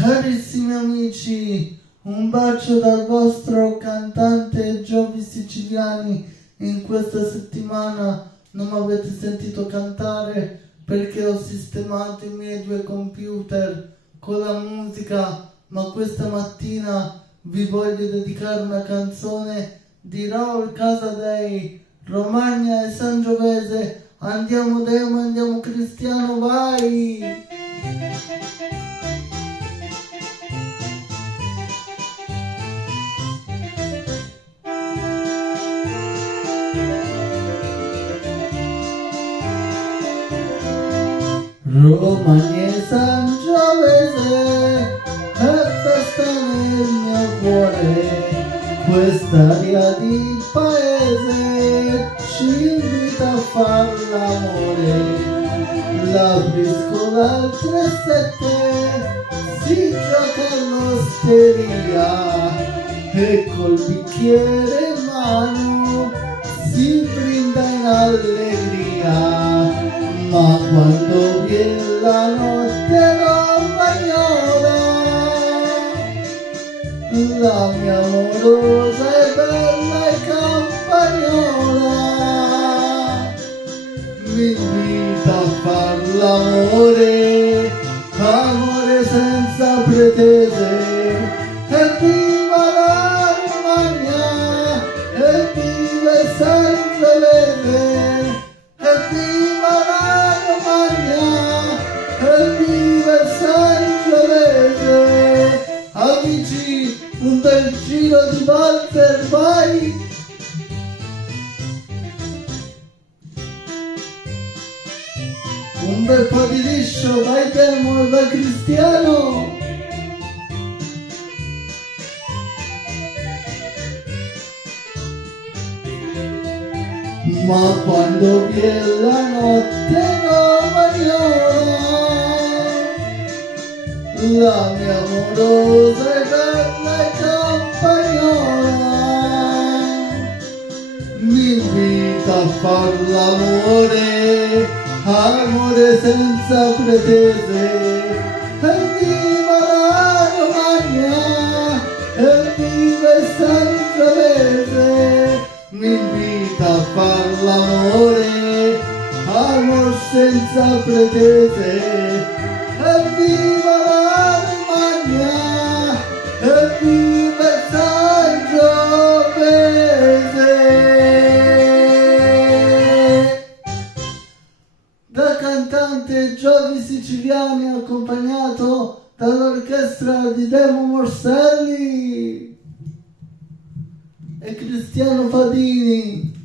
Carissimi amici, un bacio dal vostro cantante Giovi Siciliani. In questa settimana non mi avete sentito cantare perché ho sistemato i miei due computer con la musica, ma questa mattina vi voglio dedicare una canzone di Raul Casadei, Romagna e Sangiovese. Andiamo Demo, andiamo Cristiano, vai! Romagna e Sangiovese, è festa nel mio cuore, quest'aria di paese ci invita a far l'amore. La briscola al 3-7 si gioca all'osteria e col bicchiere in mano si brinda in allegria. Ma quando viene la notte romagnola, la mia amorosa e bella e campagnola mi invita a far l'amore, amore senza pretese. Evviva la Romagna, evviva il Sangiovese, evviva la Romagna, evviva il Sangiovese. Amici, un bel giro di valzer, vai! Un bel po' di liscio, vai Demo e vai Cristiano! Ma quando viene la notte romagnola, la mia amorosa e bella e campagnola mi invita a far l'amore, amore senza pretese. Evviva la Romagna, evviva il Sangiovese, mi invita a far l'amore, amor senza pretese. Evviva la Romagna, evviva il Sangiovese. Da cantante Giovi Siciliani accompagnato dall'orchestra di Demo Morselli e Cristiano Fadini.